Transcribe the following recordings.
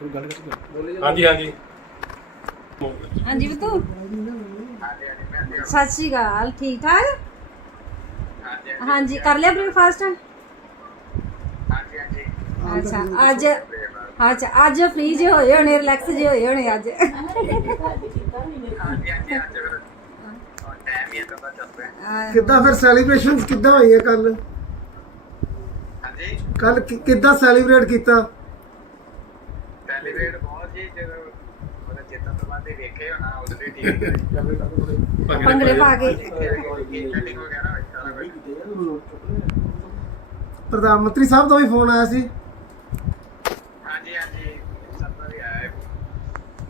ਹਾਂਜੀ ਹਾਂਜੀ। ਹਾਂਜੀ ਬਤੂ ਸਤਿ ਸ਼੍ਰੀ ਅਕਾਲ ਠੀਕ ਠਾਕ? ਹਾਂਜੀ ਕਰ ਲਿਆ ਬ੍ਰੇਕਫਾਸਟ ਅੱਛਾ ਅੱਜ ਅੱਛਾ ਅੱਜ ਫ੍ਰੀ ਜੇ ਹੋਏ ਹੋਣੇ ਰਿਲੈਕਸ ਜੇ ਹੋਏ ਹੋਣੇ ਅੱਜ। ਕਿੱਦਾਂ ਫਿਰ ਸੈਲੀਬ੍ਰੇਸ਼ਨਸ ਕਿੱਦਾਂ ਹੋਈ ਹੈ ਕੱਲ ਕੱਲ ਕਿੱਦਾਂ ਸੈਲੀਬ੍ਰੇਟ ਕੀਤਾ ਸੈਲੀਬ੍ਰੇਟ ਬਹੁਤ ਜੀ ਜਦੋਂ ਉਹਦਾ ਚੇਤਨ ਤੋਂ ਬਾਅਦ ਹੀ ਵੇਖੇ ਹੋਣਾ ਉਦੋਂ ਹੀ ਠੀਕ ਹੈ ਭੰਗੜੇ ਪਾ ਕੇ। ਪ੍ਰਧਾਨ ਮੰਤਰੀ ਸਾਹਿਬ ਦਾ ਵੀ ਫੋਨ ਆਇਆ ਸੀ। ਹਾਂਜੀ ਹਾਂਜੀ। ਸਭ ਦਾ ਵੀ ਆਇਆ ਹੈ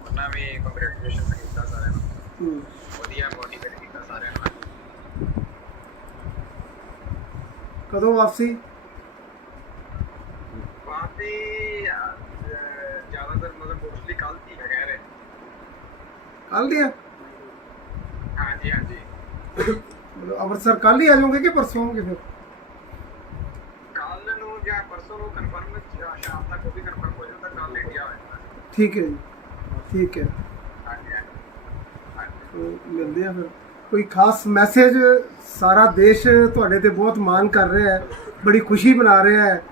ਉਹਨਾਂ ਵੀ ਕੰਗ੍ਰੈਚੁਲੇਸ਼ਨ ਕੀਤਾ ਸਾਰਿਆਂ ਨੂੰ। ਵਧੀਆ ਮੋਟੀਵੇਟ ਕੀਤਾ ਸਾਰਿਆਂ ਨੂੰ। ਕਦੋਂ ਵਾਪਸੀ ਬਾਤੀ ਜ਼ਿਆਦਾਤਰ ਮਤਲਬ ਮੋਸਟਲੀ ਕੱਲ ਹੀ ਹੈ ਕਹਿ ਰਹੇ ਕੱਲ ਦੀਆਂ? ਹਾਂਜੀ ਹਾਂਜੀ। ਅੰਮ੍ਰਿਤਸਰ ਕੱਲ ਹੀ ਆ ਜਾਓਗੇ ਕਿ ਪਰਸੋਂ ਆਓਗੇ ਫਿਰ? ਕੱਲ ਨੂੰ ਜਾਂ ਪਰਸੋਂ ਨੂੰ ਕਨਫਰਮ ਸ਼ਾਮ ਤੱਕ ਉਹ ਵੀ ਕਨਫਰਮ ਹੋ ਜਾਂਦਾ ਕੱਲ ਇੰਡੀਆ ਆ ਜਾਣਾ ਠੀਕ ਹੈ ਜੀ। ਠੀਕ ਹੈ। ਹਾਂਜੀ ਹਾਂਜੀ। ਮਿਲਦੇ ਆ ਫਿਰ। ਕੋਈ ਖਾਸ ਮੈਸੇਜ ਸਾਰਾ ਦੇਸ਼ ਤੁਹਾਡੇ ਤੇ ਬਹੁਤ ਮਾਣ ਕਰ ਰਿਹਾ ਹੈ ਬੜੀ ਖੁਸ਼ੀ ਮਨਾ ਰਿਹਾ ਹੈ।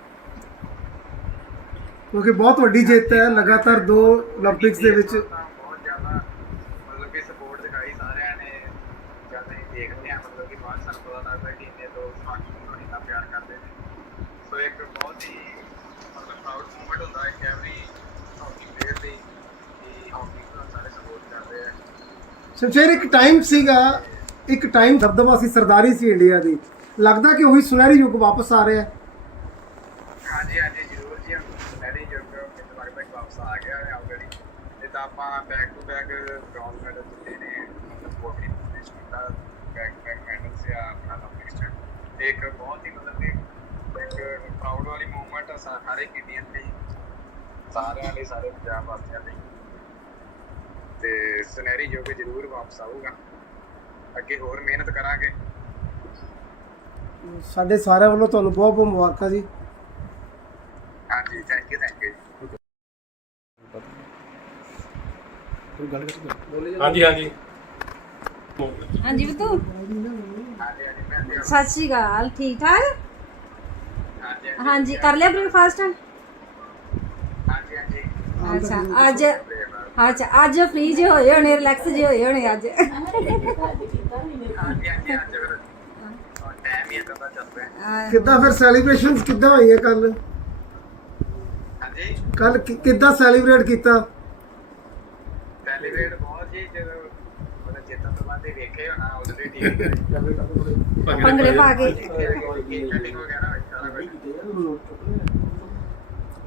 ਕਿਉਂਕਿ ਬਹੁਤ ਵੱਡੀ ਜਿੱਤ ਹੈ ਲਗਾਤਾਰ ਦੋ 올림픽ਸ ਦੇ ਵਿੱਚ। ਸਪੋਰਟ ਦਿਖਾਈ ਸਾਰਿਆਂ ਨੇ। ਜਦ ਅਸੀਂ ਦੇਖਦੇ ਆ ਮਤਲਬ ਕਿ ਬਾਅਦ ਸਾਨੂੰ ਪਤਾ ਲੱਗਦਾ ਕਿ ਇੰਨੇ ਲੋਕ ਸਾਨੂੰ ਨੂੰ ਇੰਨਾ ਪਿਆਰ ਕਰਦੇ ਨੇ। ਸੋ ਇੱਕ ਬਹੁਤ ਹੀ ਮਤਲਬ ਪ੍ਰਾਊਡ ਮੂਮੈਂਟ ਹੁੰਦਾ ਹੈ ਕਿ ਐਵਰੀ ਹਾਕੀ ਪਲੇਅਰ ਦੀ ਕਿ ਹਾਕੀ ਨੂੰ ਸਾਰੇ ਸਪੋਰਟ ਕਰਦੇ ਆ। ਸ਼ਮਸ਼ੇਰ ਇੱਕ ਟਾਈਮ ਸੀਗਾ ਇੱਕ ਟਾਈਮ ਦਬਦਬਾ ਸੀ ਸਰਦਾਰੀ ਸੀ ਇੰਡੀਆ ਦੀ। ਲੱਗਦਾ ਕਿ ਉਹੀ ਸੁਨਹਿਰੀ ਯੁੱਗ ਵਾਪਸ ਆ ਰਿਹਾ ਹੈ। ਹਾਂਜੀ ਹਾਂਜੀ ਜ਼ਰੂਰ ਜੀ ਮੈਡੀ ਜੁਗ ਮੈਨੂੰ ਲੱਗਦਾ ਕਿ ਵਾਪਸ ਆ ਗਿਆ ਹੈ ਆਲਰੇਡੀ ਜਿੱਦਾਂ ਆਪਾਂ back to back bronze medal ਜਿੱਤੇ ਕੀਤਾ ਬੈਕ ਬੈਕ ਸੇ ਆਪਣਾ ਨੰਬਰ ਇੱਕ ਬਹੁਤ ਹੀ ਮਤਲਬ ਕਿ ਇੱਕ ਪ੍ਰਾਊਡ ਵਾਲੀ ਮੂਵਮੈਂਟ ਆ ਸਾ- ਹਰ ਇੱਕ ਇੰਡੀਅਨ ਲਈ ਸਾਰਿਆਂ ਲਈ ਸਾਰੇ ਪੰਜਾਬ ਵਾਸੀਆਂ ਲਈ ਤੇ ਸੁਨਹਿਰੀ ਯੁੱਗ ਜ਼ਰੂਰ ਵਾਪਸ ਆਊਗਾ ਅੱਗੇ ਹੋਰ ਮਿਹਨਤ ਕਰਾਂਗੇ ਸਾਡੇ ਸਾਰਿਆਂ ਵੱਲੋਂ ਤੁਹਾਨੂੰ ਬਹੁਤ ਬਹੁਤ ਮੁਬਾਰਕਾਂ ਜੀ। ਹਾਂਜੀ ਥੈਂਕ ਯੂ ਥੈਂਕ ਯੂ ਹਾਂਜੀ ਹਾਂਜੀ। ਹਾਂਜੀ ਬਤੂ ਸਤਿ ਸ਼੍ਰੀ ਅਕਾਲ ਠੀਕ ਠਾਕ? ਹਾਂਜੀ ਕਰ ਲਿਆ ਬ੍ਰੇਕਫਾਸਟ ਹਾਂਜੀ ਹਾਂਜੀ ਅੱਛਾ ਅੱਜ ਅੱਛਾ ਫ੍ਰੀ ਜੇ ਹੋਏ ਹੋਣੇ ਰਿਲੈਕਸ ਜੇ ਹੋਏ ਹੋਣੇ ਕਿੱਦਾਂ ਫਿਰ ਸੈਲੀਬ੍ਰੇਸ਼ਨਸ ਕਿੱਦਾਂ ਹੋਈ ਹੈ ਕੱਲ ਹਾਂਜੀ ਕੱਲ ਕਿੱਦਾਂ ਸੈਲੀਬ੍ਰੇਟ ਕੀਤਾ ਸੈਲੀਬ੍ਰੇਟ ਬਹੁਤ ਜੀ ਜਦੋਂ ਉਹਦਾ ਚੇਤਨ ਤੋਂ ਬਾਅਦ ਹੀ ਵੇਖੇ ਹੋਣਾ ਉਦੋਂ ਹੀ ਠੀਕ ਹੈ ਭੰਗੜੇ ਪਾ ਕੇ।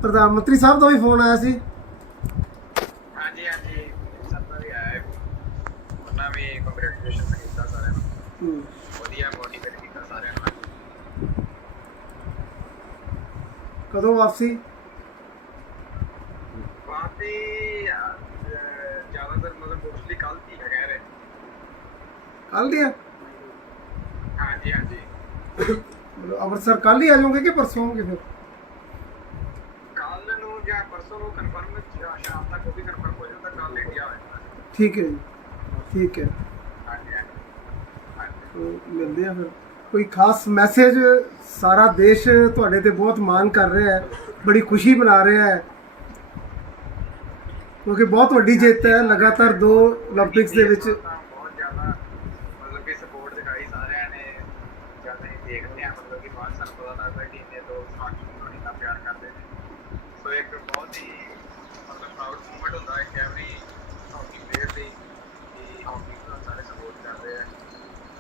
ਪ੍ਰਧਾਨ ਮੰਤਰੀ ਸਾਹਿਬ ਦਾ ਵੀ ਫੋਨ ਆਇਆ ਸੀ। ਹਾਂਜੀ ਹਾਂਜੀ। ਸਭ ਦਾ ਵੀ ਆਇਆ ਹੈ ਉਹਨਾਂ ਵੀ ਕੰਗ੍ਰੈਚੁਲੇਸ਼ਨ ਕੀਤਾ ਸਾਰਿਆਂ ਨੂੰ। ਵਧੀਆ ਮੋਟੀਵੇਟ ਕੀਤਾ ਸਾਰਿਆਂ ਨੂੰ। ਕਦੋਂ ਵਾਪਸੀ ਬਾਤੀ ਜ਼ਿਆਦਾਤਰ ਮਤਲਬ ਮੋਸਟਲੀ ਕੱਲ ਹੀ ਹੈ ਕਹਿ ਰਹੇ ਕੱਲ ਹਾਂਜੀ ਹਾਂਜੀ। ਅੰਮ੍ਰਿਤਸਰ ਕੱਲ ਹੀ ਆ ਜਾਓਗੇ ਕਿ ਪਰਸੋਂ ਆਓਗੇ ਫਿਰ? ਕੱਲ ਨੂੰ ਜਾਂ ਪਰਸੋਂ ਨੂੰ ਕਨਫਰਮ ਸ਼ਾਮ ਤੱਕ ਉਹ ਵੀ ਕਨਫਰਮ ਹੋ ਜਾਂਦਾ ਕੱਲ ਇੰਡੀਆ ਆ ਜਾਣਾ ਠੀਕ ਹੈ ਜੀ। ਠੀਕ ਹੈ। ਹਾਂਜੀ ਹਾਂਜੀ। ਮਿਲਦੇ ਆ ਫਿਰ। ਕੋਈ ਖਾਸ ਮੈਸੇਜ ਸਾਰਾ ਦੇਸ਼ ਤੁਹਾਡੇ ਤੇ ਬਹੁਤ ਮਾਣ ਕਰ ਰਿਹਾ ਹੈ ਬੜੀ ਖੁਸ਼ੀ ਮਨਾ ਰਿਹਾ ਹੈ। ਕਿਉਂਕਿ ਬਹੁਤ ਵੱਡੀ ਜਿੱਤ ਹੈ ਲਗਾਤਾਰ ਦੋ 올림픽ਸ ਦੇ ਵਿੱਚ।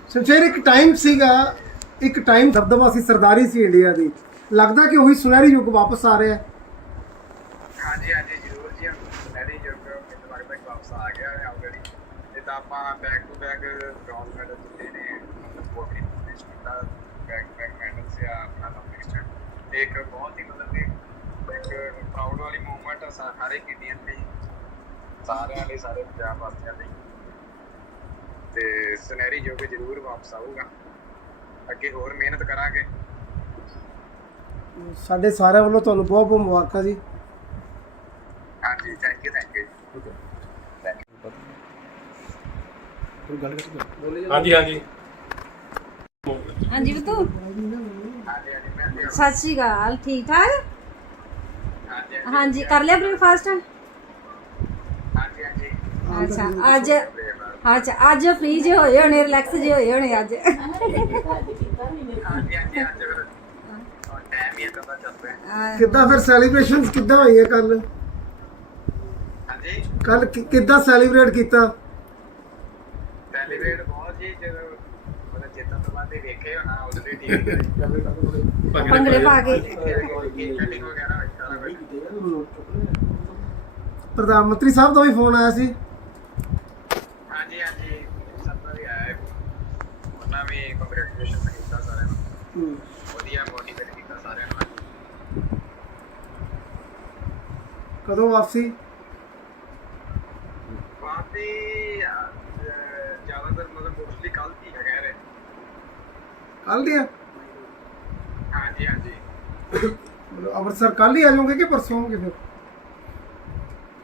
ਸ਼ਮਸ਼ੇਰ ਇੱਕ ਟਾਈਮ ਸੀਗਾ, ਇੱਕ ਟਾਈਮ ਦਬਦਬਾ ਸੀ ਸਰਦਾਰੀ ਸੀ ਇੰਡੀਆ ਦੀ। ਲੱਗਦਾ ਕਿ ਉਹੀ ਸੁਨਹਿਰੀ ਯੁੱਗ ਵਾਪਸ ਆ ਰਿਹਾ ਹੈ। ਹਾਂਜੀ ਹਾਂਜੀ, ਜ਼ਰੂਰ ਜੀ ਮੈਡੀ ਜੁਗ ਮੈਨੂੰ ਲੱਗਦਾ ਕਿ ਵਾਪਸ ਆ ਗਿਆ ਹੈ ਆਲਰੇਡੀ ਜਿੱਦਾਂ ਆਪਾਂ back to back bronze medal ਜਿੱਤੇ ਨੇ ਮਤਲਬ ਸਪੋਰਟਿੰਗ ਫਿਨਿਸ਼ ਕੀਤਾ ਬੈਕ ਬੈਕ ਮੈਡਲ ਸੇ ਆਪਣਾ ਨੰਬਰ ਇੱਕ ਬਹੁਤ ਹੀ ਮਤਲਬ ਕਿ ਇੱਕ ਪ੍ਰਾਊਡ ਵਾਲੀ ਮੂਵਮੈਂਟ ਆ ਸਾ- ਹਰ ਇੱਕ ਇੰਡੀਅਨ ਲਈ, ਸਾਰਿਆਂ ਲਈ, ਸਾਰੇ ਪੰਜਾਬ ਵਾਸੀਆਂ ਲਈ। ਤੇ ਸੁਨਹਿਰੀ ਯੁੱਗ ਜ਼ਰੂਰ ਵਾਪਸ ਆਊਗਾ। ਅੱਗੇ ਹੋਰ ਮਿਹਨਤ ਕਰਾਂਗੇ। ਸਾਡੇ ਸਾਰਿਆਂ ਵੱਲੋਂ ਤੁਹਾਨੂੰ ਬਹੁਤ ਬਹੁਤ ਮੁਬਾਰਕਾਂ ਜੀ। ਹਾਂਜੀ ਥੈਂਕ ਯੂ ਥੈਂਕ ਯੂ ਹਾਂਜੀ ਹਾਂਜੀ। ਹਾਂਜੀ ਬਤੂ ਹਾਂਜੀ ਹਾਂਜੀ ਮੈਂ ਤੇ- ਸਤਿ ਸ਼੍ਰੀ ਅਕਾਲ ਠੀਕ ਠਾਕ? ਹਾਂਜੀ ਕਰ ਲਿਆ ਬ੍ਰੇਕਫਾਸਟ ਹਾਂਜੀ ਹਾਂਜੀ। ਅੱਛਾ ਅੱਜ ਅੱਛਾ ਅੱਜ ਫ੍ਰੀ ਜੇ ਹੋਏ ਹੋਣੇ ਰਿਲੈਕਸ ਜੇ ਹੋਏ ਹੋਣੇ ਅੱਜ। ਕਿੱਦਾਂ ਫਿਰ ਸੈਲੀਬ੍ਰੇਸ਼ਨਸ ਕਿੱਦਾਂ ਹੋਈਆਂ ਕੱਲ ਹਾਂਜੀ? ਕੱਲ ਕਿੱਦਾਂ ਸੈਲੀਬ੍ਰੇਟ ਕੀਤਾ? ਸੈਲੀਬ੍ਰੇਟ ਬਹੁਤ ਜੀ ਜਦੋਂ ਮਤਲਬ ਜਿੱਦਾਂ ਤੋਂ ਬਾਅਦ ਵੇਖੇ ਹੋਣਾ ਆਲਰੇਡੀ ਤੇ ਭੰਗੜੇ ਪਾ ਕੇ। ਪ੍ਰਧਾਨ ਮੰਤਰੀ ਸਾਹਿਬ ਦਾ ਵੀ ਫੋਨ ਆਇਆ ਸੀ ਹਾਂਜੀ ਹਾਂਜੀ ਸਭ ਦਾ ਵੀ ਆਇਆ ਹੈ। ਉਹਨਾਂ ਵੀ ਕੰਗ੍ਰੈਚੁਲੇਸ਼ਨ ਕੀਤਾ ਸਾਰਿਆਂ ਨੂੰ। ਹਮ, ਵਧੀਆ ਮੋਟੀਵੇਟ ਕੀਤਾ ਸਾਰਿਆਂ ਨੂੰ। ਕਦੋਂ ਵਾਪਸੀ? ਬਾਤੀ ਜ਼ਿਆਦਾਤਰ ਮਤਲਬ ਮੋਸਟਲੀ ਕੱਲ ਹੀ ਹੈਗਾ ਰੇ ਕੱਲ ਦੀਆਂ ਹਾਂਜੀ ਹਾਂਜੀ। ਅੰਮ੍ਰਿਤਸਰ ਕੱਲ ਹੀ ਆ ਜਾਓਗੇ ਕਿ ਪਰਸੋਂ ਆਓਗੇ ਫਿਰ?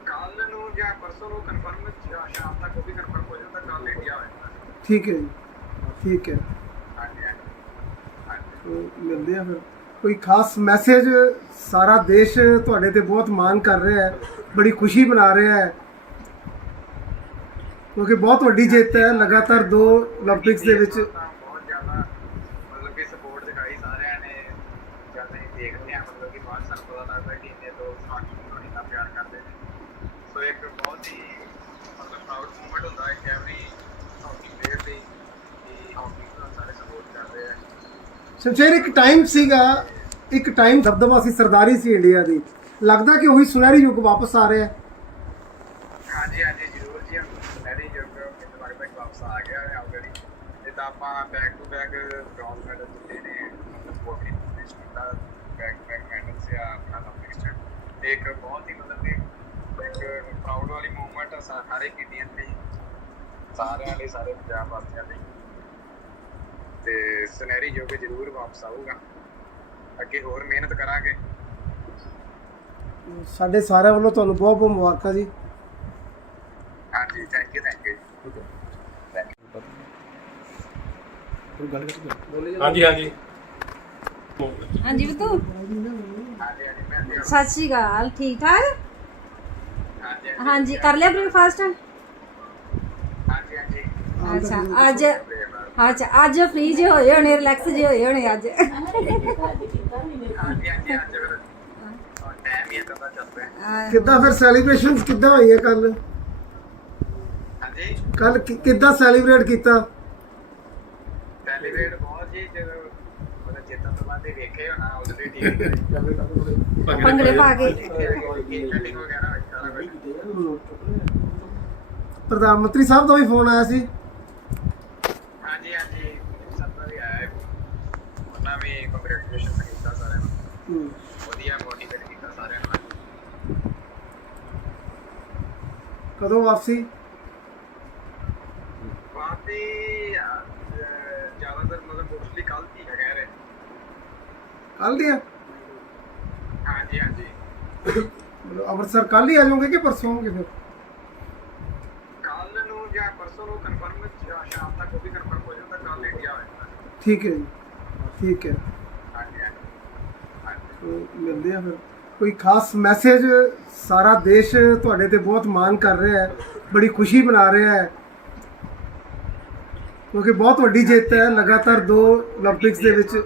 ਕੱਲ ਨੂੰ ਜਾਂ ਪਰਸੋਂ ਨੂੰ ਕਨਫਰਮ ਸ਼ਾਮ ਤੱਕ ਉਹ ਵੀ ਕਨਫਰਮ ਹੋ ਜਾਂਦਾ ਕੱਲ ਇੰਡੀਆ ਹੋਏਗਾ ਠੀਕ ਹੈ ਜੀ। ਠੀਕ ਹੈ। ਮਿਲਦੇ ਆ ਫਿਰ। ਕੋਈ ਖਾਸ ਮੈਸੇਜ ਸਾਰਾ ਦੇਸ਼ ਤੁਹਾਡੇ ਤੇ ਬਹੁਤ ਮਾਣ ਕਰ ਰਿਹਾ ਹੈ, ਬੜੀ ਖੁਸ਼ੀ ਮਨਾ ਰਿਹਾ ਹੈ। ਕਿਉਂਕਿ ਬਹੁਤ ਵੱਡੀ ਜਿੱਤ ਹੈ, ਲਗਾਤਾਰ ਦੋ 올림픽ਸ ਦੇ ਵਿੱਚ ਸ਼ਮਸ਼ੇਰ ਇੱਕ ਟਾਈਮ ਸੀਗਾ, ਇੱਕ ਟਾਈਮ ਦਬਦਬਾ ਸੀ ਸਰਦਾਰੀ ਸੀ ਇੰਡੀਆ ਦੀ। ਲੱਗਦਾ ਕਿ ਉਹੀ ਸੁਨਹਿਰੀ ਯੁੱਗ ਵਾਪਸ ਆ ਰਿਹਾ ਹੈ। ਹਾਂਜੀ ਹਾਂਜੀ, ਜ਼ਰੂਰ ਜੀ ਸੁਨਹਿਰੀ ਯੁੱਗ ਮੈਨੂੰ ਲੱਗਦਾ ਕਿ ਵਾਪਸ ਆ ਗਿਆ ਹੈ ਆਲਰੇਡੀ ਇਹ ਤਾਂ ਆਪਾਂ back to back bronze medal ਜਿੱਤੇ ਨੇ, ਮਤਲਬ ਬਹੁਤ ਹੀ ਫਿਨਿਸ਼ ਕੀਤਾ ਬੈਕ ਬੈਕ ਮੈਡਲ ਸੇ ਆਪਣਾ ਕੰਪੀਟੀਸ਼ਨ ਇੱਕ ਬਹੁਤ ਹੀ ਮਤਲਬ ਇੱਕ ਪ੍ਰਾਊਡ ਵਾਲੀ ਮੂਵਮੈਂਟ ਆ ਸਾਰੇ ਇੰਡੀਅਨ ਲਈ, ਸਾਰਿਆਂ ਲਈ, ਸਾਰੇ ਪੰਜਾਬ ਵਾਸੀਆਂ ਲਈ। ਤੇ ਸੁਨਹਿਰੀ ਯੁੱਗ ਜ਼ਰੂਰ ਵਾਪਸ ਆਊਗਾ। ਅੱਗੇ ਹੋਰ ਮਿਹਨਤ ਕਰਾਂਗੇ। ਸਾਡੇ ਸਾਰਿਆਂ ਵੱਲੋਂ ਤੁਹਾਨੂੰ ਬਹੁਤ ਬਹੁਤ ਮੁਬਾਰਕਾਂ ਜੀ। ਹਾਂਜੀ ਥੈਂਕ ਯੂ ਥੈਂਕ ਯੂ ਹਾਂਜੀ ਹਾਂਜੀ। ਹਾਂਜੀ ਬਤੂ ਹਾਂਜੀ ਹਾਂਜੀ ਮੈਂ ਤੇ- ਸਤਿ ਸ਼੍ਰੀ ਅਕਾਲ ਠੀਕ ਠਾਕ? ਹਾਂਜੀ ਕਰ ਲਿਆ ਬ੍ਰੇਕਫਾਸਟ ਹਾਂਜੀ ਹਾਂਜੀ। ਅੱਛਾ ਅੱਜ ਅੱਛਾ ਅੱਜ ਫ੍ਰੀ ਜੇ ਹੋਏ ਹੋਣੇ ਰਿਲੈਕਸ ਜੇ ਹੋਏ ਹੋਣੇ ਅੱਜ। ਕਿੱਦਾਂ ਫਿਰ ਸੈਲੀਬ੍ਰੇਸ਼ਨਸ ਕਿੱਦਾਂ ਹੋਈਆਂ ਕੱਲ? ਹਾਂਜੀ। ਕੱਲ ਕਿੱਦਾਂ ਸੈਲੀਬ੍ਰੇਟ ਕੀਤਾ? ਸੈਲੀਬ੍ਰੇਟ ਬਹੁਤ ਜੀ ਜਦੋਂ ਮਤਲਬ ਜਿੱਦਾਂ ਤੋਂ ਬਾਅਦ ਵੇਖੇ ਹੋਣਾ ਆਲਰੇਡੀ ਟੀਵੀ ਤੇ ਭੰਗੜੇ ਪਾ ਕੇ। ਪ੍ਰਧਾਨ ਮੰਤਰੀ ਸਾਹਿਬ ਦਾ ਵੀ ਫੋਨ ਆਇਆ ਸੀ ਹਾਂਜੀ ਹਾਂਜੀ ਸਭ ਦਾ ਵੀ ਆਇਆ ਹੈ। ਉਹਨਾਂ ਵੀ ਕੰਗ੍ਰੈਚੁਲੇਸ਼ਨ ਕੀਤਾ ਹਮ, ਵਧੀਆ ਮੋਟੀਵੇਟ ਕੀਤਾ ਸਾਰਿਆਂ ਨੂੰ ਕਦੋਂ ਵਾਪਸੀ? ਬਾਤੀ ਜ਼ਿਆਦਾਤਰ ਮਤਲਬ ਮੋਸਟਲੀ ਕੱਲ ਹੀ ਹੈਗਾ ਰੇ ਕੱਲ ਦੀਆਂ ਹਾਂਜੀ ਹਾਂਜੀ। ਮਤਲਬ ਅੰਮ੍ਰਿਤਸਰ ਕੱਲ ਹੀ ਆ ਜਾਓਗੇ ਕਿ ਪਰਸੋਂ ਆਓਗੇ ਫਿਰ? ਕੱਲ ਨੂੰ ਜਾਂ ਪਰਸੋਂ ਨੂੰ ਕਨਫਰਮ ਸ਼ਾਮ ਤੱਕ ਉਹ ਵੀ ਕਨਫਰਮ ਹੋ ਜਾਂਦਾ ਕੱਲ ਇੰਡੀਆ ਹੋਏਗਾ ਠੀਕ ਹੈ ਜੀ। ਠੀਕ ਹੈ। ਹਾਂਜੀ ਹਾਂਜੀ ਹਾਂਜੀ ਮਿਲਦੇ ਆ ਫਿਰ। ਕੋਈ ਖਾਸ ਮੈਸੇਜ ਸਾਰਾ ਦੇਸ਼ ਤੁਹਾਡੇ ਤੇ ਬਹੁਤ ਮਾਣ ਕਰ ਰਿਹਾ ਹੈ, ਬੜੀ ਖੁਸ਼ੀ ਮਨਾ ਰਿਹਾ ਹੈ। ਕਿਉਂਕਿ ਬਹੁਤ ਵੱਡੀ ਜਿੱਤ ਹੈ, ਲਗਾਤਾਰ ਦੋ 올림픽ਸ ਦੇ ਵਿੱਚ।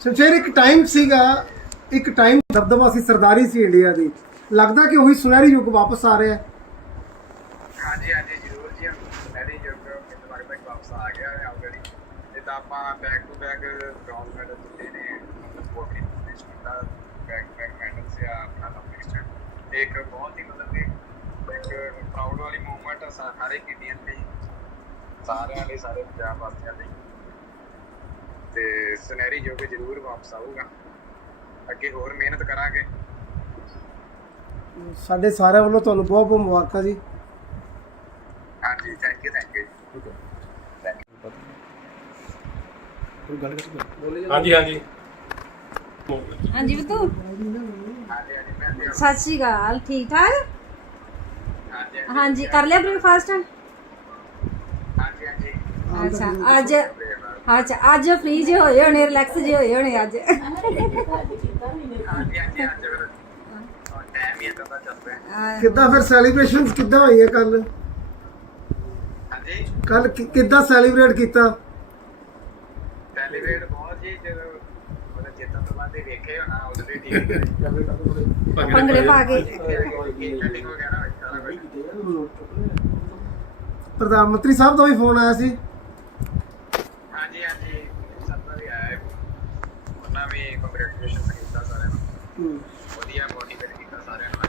ਸ਼ਮਸ਼ੇਰ ਇੱਕ ਟਾਈਮ ਸੀਗਾ, ਇੱਕ ਟਾਈਮ ਦਬਦਬਾ ਸੀ ਸਰਦਾਰੀ ਸੀ ਇੰਡੀਆ ਦੀ। ਲੱਗਦਾ ਕਿ ਉਹੀ ਸੁਨਹਿਰੀ ਯੁੱਗ ਵਾਪਸ ਆ ਰਿਹਾ ਹੈ। ਹਾਂਜੀ ਹਾਂਜੀ, ਜ਼ਰੂਰ ਜੀ ਸੁਨਹਿਰੀ ਯੁੱਗ ਡਿਵੈਲਪਮੈਂਟ ਵਾਪਸ ਆ ਗਿਆ ਹੈ ਆਲਰੇਡੀ ਜਿੱਦਾਂ ਆਪਾਂ back to back gold medal ਜਿੱਤੇ ਨੇ ਸਪੋਰਟਿੰਗ ਫਿਨਿਸ਼ ਕੀਤਾ ਬੈਕ ਬੈਕ ਮੈਡਲ ਸੇ ਆਪਣਾ ਕੰਪੀਟੀਸ਼ਨ ਇੱਕ ਬਹੁਤ ਹੀ ਮਤਲਬ ਕਿ ਇੱਕ ਪ੍ਰਾਊਡ ਵਾਲੀ ਮੂਵਮੈਂਟ ਆ ਸਾਰੇ ਇੰਡੀਅਨ ਲਈ, ਸਾਰਿਆਂ ਲਈ, ਸਾਰੇ ਪੰਜਾਬ ਵਾਸੀਆਂ ਲਈ। ਤੇ ਸੁਨਹਿਰੀ ਯੁੱਗ ਜ਼ਰੂਰ ਵਾਪਸ ਆਊਗਾ। ਅੱਗੇ ਹੋਰ ਮਿਹਨਤ ਕਰਾਂਗੇ। ਸਾਡੇ ਸਾਰਿਆਂ ਵੱਲੋਂ ਤੁਹਾਨੂੰ ਬਹੁਤ ਬਹੁਤ ਮੁਬਾਰਕਾਂ ਜੀ। ਹਾਂਜੀ ਥੈਂਕ ਯੂ ਥੈਂਕ ਯੂ ਹਾਂਜੀ ਹਾਂਜੀ। ਹਾਂਜੀ ਬਤੂ ਹਾਂਜੀ ਹਾਂਜੀ ਮੈਂ ਤੇ ਸਤਿ ਸ਼੍ਰੀ ਅਕਾਲ ਠੀਕ ਠਾਕ? ਹਾਂਜੀ ਹਾਂਜੀ। ਕਰ ਲਿਆ ਬ੍ਰੇਕਫਾਸਟ ਹਾਂਜੀ ਹਾਂਜੀ। ਅੱਛਾ ਅੱਜ ਅੱਛਾ ਅੱਜ ਫ੍ਰੀ ਜੇ ਹੋਏ ਹੋਣੇ ਰਿਲੈਕਸ ਜੇ ਹੋਏ ਹੋਣੇ ਅੱਜ। ਕਿੱਦਾਂ ਫਿਰ ਸੈਲੀਬ੍ਰੇਸ਼ਨਸ ਕਿੱਦਾਂ ਹੋਈਆਂ ਕੱਲ ਹਾਂਜੀ। ਕੱਲ ਕਿੱਦਾਂ ਸੈਲੀਬ੍ਰੇਟ ਕੀਤਾ? ਸੈਲੀਬ੍ਰੇਟ ਬਹੁਤ ਜੀ ਜਦੋਂ ਉਹਨੇ ਜਿੱਤਣ ਤੋਂ ਬਾਅਦ ਵੇਖੇ ਹੋਣਾ ਵੀ ਠੀਕ ਹੈ ਭੰਗੜੇ ਪਾ ਕੇ। ਪ੍ਰਧਾਨ ਮੰਤਰੀ ਸਾਹਿਬ ਦਾ ਵੀ ਫੋਨ ਆਇਆ ਸੀ ਹਾਂਜੀ ਹਾਂਜੀ ਸਭ ਦਾ ਵੀ ਆਇਆ ਹੈ। ਉਹਨਾਂ ਵੀ ਕੰਗ੍ਰੈਚੁਲੇਸ਼ਨ ਕੀਤਾ ਸਾਰਿਆਂ ਨੂੰ ਵਧੀਆ ਮੋਟੀਵੇਟ ਕੀਤਾ ਸਾਰਿਆਂ ਨੂੰ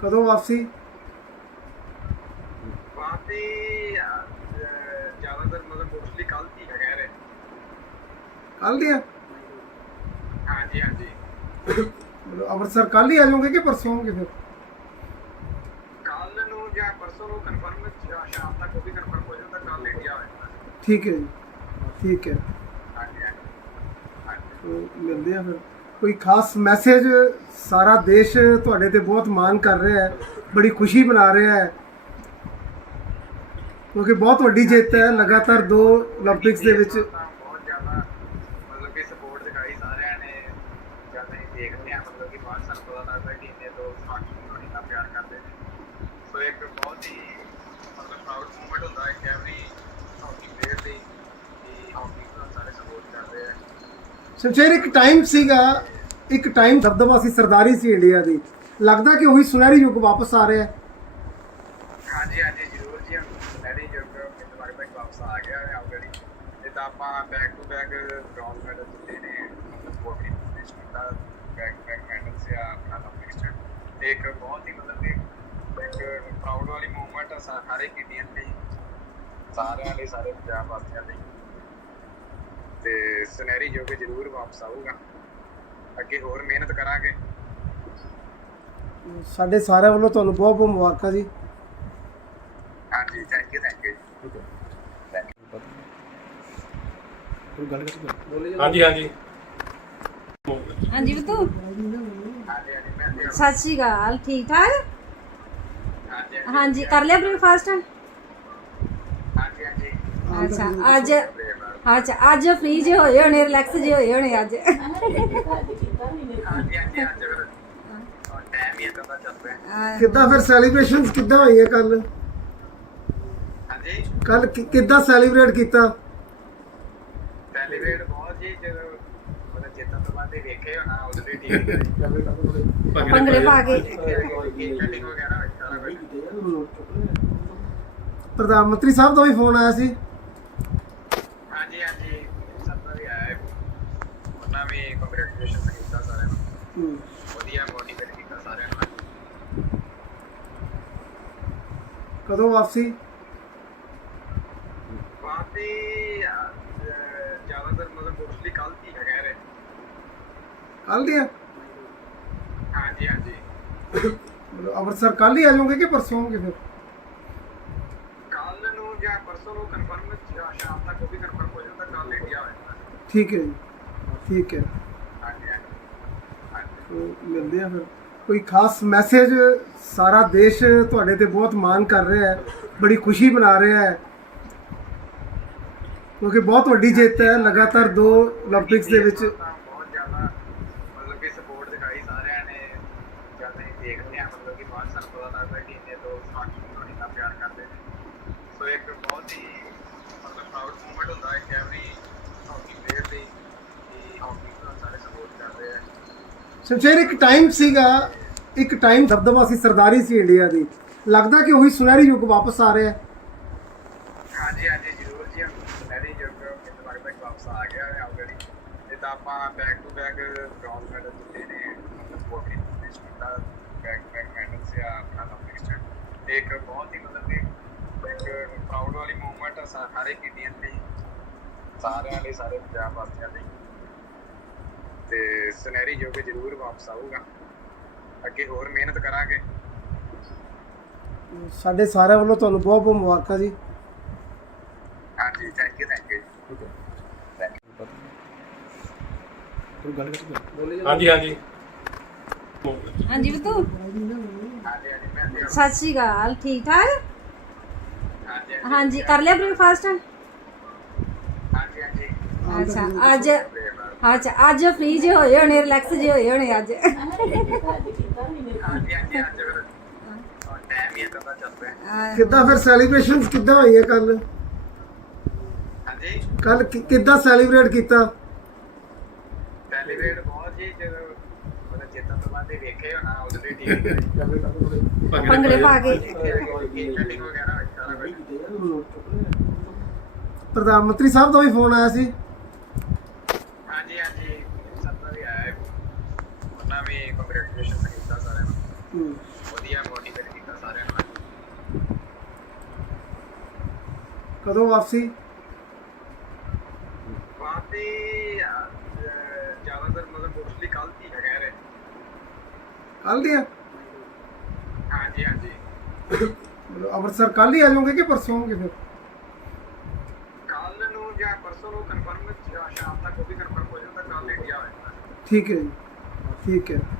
ਕਦੋਂ ਵਾਪਸੀ? ਬਾਤੀ ਜ਼ਿਆਦਾਤਰ ਮਤਲਬ ਮੋਸਟਲੀ ਕੱਲ ਦੀ ਹੈ ਕਹਿ ਰਹੇ। ਕੱਲ ਦੀਆਂ ਹਾਂਜੀ ਹਾਂਜੀ। ਮਤਲਬ ਅੰਮ੍ਰਿਤਸਰ ਕੱਲ ਹੀ ਆ ਜਾਓਗੇ ਕਿ ਪਰਸੋਂ ਆਓਗੇ ਫਿਰ? ਕੱਲ ਨੂੰ ਜਾਂ ਪਰਸੋਂ ਨੂੰ ਕਨਫਰਮ ਸ਼ਾਮ ਤੱਕ ਉਹ ਵੀ ਕਨਫਰਮ ਹੋ ਜਾਂਦਾ ਕੱਲ ਇੰਡੀਆ ਹੋਏਗਾ ਠੀਕ ਹੈ ਜੀ ਠੀਕ ਹੈ। ਹਾਂਜੀ ਹਾਂਜੀ। ਹਾਂਜੀ। ਮਿਲਦੇ ਆ ਫਿਰ। ਕੋਈ ਖਾਸ ਮੈਸੇਜ ਸਾਰਾ ਦੇਸ਼ ਤੁਹਾਡੇ ਤੇ ਬਹੁਤ ਮਾਣ ਕਰ ਰਿਹਾ ਹੈ, ਬੜੀ ਖੁਸ਼ੀ ਮਨਾ ਰਿਹਾ ਹੈ। ਕਿਉਂਕਿ ਬਹੁਤ ਵੱਡੀ ਜਿੱਤ ਹੈ, ਲਗਾਤਾਰ ਦੋ 올림픽ਸ ਦੇ ਵਿੱਚ। ਸ਼ਮਸ਼ੇਰ ਇੱਕ ਟਾਈਮ ਸੀਗਾ, ਇੱਕ ਟਾਈਮ ਦਬਦਬਾ ਸੀ, ਸਰਦਾਰੀ ਸੀ ਇੰਡੀਆ ਦੀ। ਲੱਗਦਾ ਕਿ ਉਹੀ ਸੁਨਹਿਰੀ ਯੁੱਗ ਵਾਪਸ ਆ ਰਿਹਾ ਹੈ। ਹਾਂਜੀ ਹਾਂਜੀ, ਜ਼ਰੂਰ ਜੀ ਨੈਰੀ ਜੁਗ ਮੇਰੇ ਬਾਰੇ ਤੱਕ ਵਾਪਸ ਆ ਗਿਆ ਹੈ ਆਲਰੇਡੀ ਜਿੱਦਾਂ ਆਪਾਂ back to back bronze medal ਜਿੱਤੇ ਨੇ ਸਪੋਰਟ ਦੀ ਫਿਨਿਸ਼ ਕੀਤਾ ਬੈਕ ਬੈਕ ਮੈਡਲ ਸੇ ਆਪਣਾ ਨੰਬਰ ਤੇ ਇੱਕ ਬਹੁਤ ਹੀ ਮਤਲਬ ਕਿ ਇੱਕ ਪ੍ਰਾਊਡ ਵਾਲੀ ਮੂਵਮੈਂਟ ਸਾਰੇ ਇੰਡੀਅਨ ਲਈ, ਸਾਰਿਆਂ ਲਈ, ਸਾਰੇ ਪੰਜਾਬ ਵਾਸੀਆਂ ਲਈ। ਤੇ ਸੁਨਹਿਰੀ ਯੁੱਗ ਜ਼ਰੂਰ ਵਾਪਸ ਆਊਗਾ। ਅੱਗੇ ਹੋਰ ਮਿਹਨਤ ਕਰਾਂਗੇ। ਸਾਡੇ ਸਾਰਿਆਂ ਵੱਲੋਂ ਤੁਹਾਨੂੰ ਬਹੁਤ ਬਹੁਤ ਮੁਬਾਰਕਾਂ ਜੀ। ਹਾਂਜੀ ਥੈਂਕ ਯੂ ਥੈਂਕ ਯੂ ਹਾਂਜੀ ਹਾਂਜੀ। ਹਾਂਜੀ ਬਤੂ ਹਾਂਜੀ ਹਾਂਜੀ ਮੈਂ ਤੇ ਸਤਿ ਸ਼੍ਰੀ ਅਕਾਲ ਠੀਕ ਠਾਕ? ਹਾਂਜੀ ਹਾਂਜੀ। ਕਰ ਲਿਆ ਬ੍ਰੇਕਫਾਸਟ ਹਾਂਜੀ ਹਾਂਜੀ। ਅੱਛਾ ਅੱਜ ਅੱਛਾ ਅੱਜ ਫ੍ਰੀ ਜੇ ਹੋਏ ਹੋਣੇ ਰਿਲੈਕਸ ਜੇ ਹੋਏ ਹੋਣੇ ਅੱਜ। ਕਿੱਦਾਂ ਫਿਰ ਸੈਲੀਬ੍ਰੇਸ਼ਨਸ ਕਿੱਦਾਂ ਹੋਈਆਂ ਕੱਲ ਹਾਂਜੀ? ਕੱਲ ਕਿੱਦਾਂ ਸੈਲੀਬ੍ਰੇਟ ਕੀਤਾ? ਸੈਲੀਬ੍ਰੇਟ ਬਹੁਤ ਜੀ ਜਦੋਂ ਉਹਨੇ ਜਿੱਤਣ ਤੋਂ ਬਾਅਦ ਵੇਖੇ ਹੋਣਾ ਉਦੋਂ ਵੀ ਠੀਕ ਹੈ ਭੰਗੜੇ ਪਾ ਕੇ। ਪ੍ਰਧਾਨ ਮੰਤਰੀ ਸਾਹਿਬ ਦਾ ਵੀ ਫੋਨ ਆਇਆ ਸੀ ਹਾਂਜੀ ਹਾਂਜੀ ਸਭ ਦਾ ਵੀ ਆਇਆ ਹੈ। ਉਹਨਾਂ ਵੀ ਕੰਗ੍ਰੈਚੁਲੇਸ਼ਨ ਕੀਤਾ ਸਾਰਿਆਂ ਨੂੰ ਵਧੀਆ ਮੋਟੀਵੇਟ ਕੀਤਾ ਸਾਰਿਆਂ ਨੂੰ ਕਦੋਂ ਵਾਪਸੀ? ਬਾਤੀ ਜ਼ਿਆਦਾਤਰ ਮਤਲਬ ਮੋਸਟਲੀ ਕੱਲ ਦੀ ਹੈ ਕਹਿ ਰਹੇ। ਕੱਲ ਦੀਆਂ ਹਾਂਜੀ ਹਾਂਜੀ। ਅੰਮ੍ਰਿਤਸਰ ਕੱਲ ਹੀ ਆ ਜਾਓਗੇ ਕਿ ਪਰਸੋਂ ਆਓਗੇ ਫਿਰ? ਕੱਲ ਨੂੰ ਜਾਂ ਪਰਸੋਂ ਨੂੰ ਕਨਫਰਮ ਸ਼ਾਮ ਤੱਕ ਉਹ ਵੀ ਕਨਫਰਮ ਹੋ ਜਾਂਦਾ ਕੱਲ ਇੰਡੀਆ ਹੋਏਗਾ ਠੀਕ ਹੈ ਜੀ। ਠੀਕ ਹੈ। ਹਾਂਜੀ ਹਾਂਜੀ। ਮਿਲਦੇ ਆ ਫਿਰ। ਕੋਈ ਖਾਸ ਮੈਸੇਜ ਸਾਰਾ ਦੇਸ਼ ਤੁਹਾਡੇ ਤੇ ਬਹੁਤ ਮਾਣ ਕਰ ਰਿਹਾ ਹੈ, ਬੜੀ ਖੁਸ਼ੀ ਮਨਾ ਰਿਹਾ ਹੈ। ਕਿਉਂਕਿ ਬਹੁਤ ਵੱਡੀ ਜਿੱਤ ਹੈ, ਲਗਾਤਾਰ ਦੋ 올림픽ਸ ਦੇ ਵਿੱਚ। ਸੋ ਇੱਕ ਇੱਕ ਟਾਈਮ ਸੀਗਾ ਇੱਕ ਟਾਈਮ ਦਬਦਬਾ ਸੀ ਸਰਦਾਰੀ ਸੀ ਇੰਡੀਆ ਦੀ। ਲੱਗਦਾ ਕਿ ਉਹੀ ਸੁਨਹਿਰੀ ਯੁੱਗ ਵਾਪਸ ਆ ਰਿਹਾ ਹੈ। ਹਾਂਜੀ ਹਾਂਜੀ, ਜ਼ਰੂਰ ਜੀ ਨੈਰੀ ਜੁਗ ਮੇਰੇ ਬਾਰੇ ਤੱਕ ਵਾਪਸ ਆ ਗਿਆ ਹੈ ਆਲਰੇਡੀ ਜਿੱਦਾਂ ਆਪਾਂ back to back bronze medal ਜਿੱਤੇ ਨੇ ਸਪੋਰਟ ਦੀ ਫਿਨਿਸ਼ ਕੀਤਾ ਬੈਕ ਬੈਕ ਮੈਡਲ ਸੇ ਆਪਣਾ ਨੰਬਰ ਤੇ ਇੱਕ ਬਹੁਤ ਹੀ ਮਤਲਬ ਕਿ ਇੱਕ ਪ੍ਰਾਊਡ ਵਾਲੀ ਮੂਵਮੈਂਟ ਸਾਰੇ ਇੰਡੀਅਨ ਲਈ, ਸਾਰਿਆਂ ਲਈ, ਸਾਰੇ ਪੰਜਾਬ ਵਾਸੀਆਂ ਲਈ। ਤੇ ਸੁਨਹਿਰੀ ਯੁੱਗ ਜ਼ਰੂਰ ਵਾਪਸ ਆਊਗਾ। ਅੱਗੇ ਹੋਰ ਮਿਹਨਤ ਕਰਾਂਗੇ। ਸਾਡੇ ਸਾਰਿਆਂ ਵੱਲੋਂ ਤੁਹਾਨੂੰ ਬਹੁਤ ਬਹੁਤ ਮੁਬਾਰਕਾਂ ਜੀ। ਹਾਂਜੀ ਥੈਂਕ ਯੂ ਥੈਂਕ ਯੂ ਹਾਂਜੀ ਹਾਂਜੀ। ਹਾਂਜੀ ਬਤੂ ਹਾਂਜੀ ਹਾਂਜੀ ਮੈਂ ਤੇ- ਸਤਿ ਸ਼੍ਰੀ ਅਕਾਲ ਠੀਕ ਠਾਕ? ਹਾਂਜੀ ਹਾਂਜੀ। ਕਰ ਲਿਆ ਬ੍ਰੇਕਫਾਸਟ ਹਾਂਜੀ ਹਾਂਜੀ। ਅੱਛਾ ਅੱਜ ਅੱਛਾ ਅੱਜ ਫ੍ਰੀ ਜੇ ਹੋਏ ਹੋਣੇ ਰਿਲੈਕਸ ਜੇ ਹੋਏ ਹੋਣੇ ਅੱਜ। ਕਿੱਦਾਂ ਫਿਰ ਸੈਲੀਬ੍ਰੇਸ਼ਨਸ ਕਿੱਦਾਂ ਹੋਈ ਹੈ ਕੱਲ ਹਾਂਜੀ। ਕੱਲ ਕਿੱਦਾਂ ਸੈਲੀਬ੍ਰੇਟ ਕੀਤਾ? ਸੈਲੀਬ੍ਰੇਟ ਬਹੁਤ ਜੀ ਜਦੋਂ ਮਤਲਬ ਜਿੱਦਾਂ ਤੋਂ ਬਾਅਦ ਇਹ ਵੇਖੇ ਹੋਣਾ ਉਦੋਂ ਹੀ ਠੀਕ ਹੈ। ਭੰਗੜੇ ਪਾ ਕੇ। ਕਟਿੰਗ ਵਗੈਰਾ ਹੋਈ ਸਾਰਾ ਕੁਝ ਪ੍ਰਧਾਨ ਮੰਤਰੀ ਸਾਹਿਬ ਦਾ ਵੀ ਫੋਨ ਆਇਆ ਸੀ? ਹਾਂਜੀ ਹਾਂਜੀ। ਸਭ ਦਾ ਵੀ ਆਇਆ ਹੈ। ਉਹਨਾਂ ਵੀ ਕੰਗ੍ਰੈਚੁਲੇਸ਼ਨ ਵਧੀਆ ਮੋਟੀਵੇਟ ਕੀਤਾ ਸਾਰਿਆਂ ਨੂੰ। ਕਦੋਂ ਵਾਪਸੀ? ਬਾਤੀ ਜ਼ਿਆਦਾਤਰ ਮਤਲਬ ਮੋਸਟਲੀ ਕੱਲ ਹੀ ਹੈਗਾ ਰੇ ਕੱਲ ਦੀਆਂ ਹਾਂਜੀ ਹਾਂਜੀ। ਮਤਲਬ ਅੰਮ੍ਰਿਤਸਰ ਕੱਲ ਹੀ ਆ ਜਾਓਗੇ ਕਿ ਪਰਸੋਂ ਆਓਗੇ ਫਿਰ? ਕੱਲ ਨੂੰ ਜਾਂ ਪਰਸੋਂ ਨੂੰ ਕਨਫਰਮ ਸ਼ਾਮ ਤੱਕ ਉਹ ਵੀ ਕਨਫਰਮ ਹੋ ਜਾਂਦਾ ਕੱਲ ਇੰਡੀਆ ਹੋਏਗਾ ਠੀਕ ਹੈ ਜੀ। ਠੀਕ ਹੈ। ਹਾਂਜੀ ਹਾਂਜੀ ਹਾਂਜੀ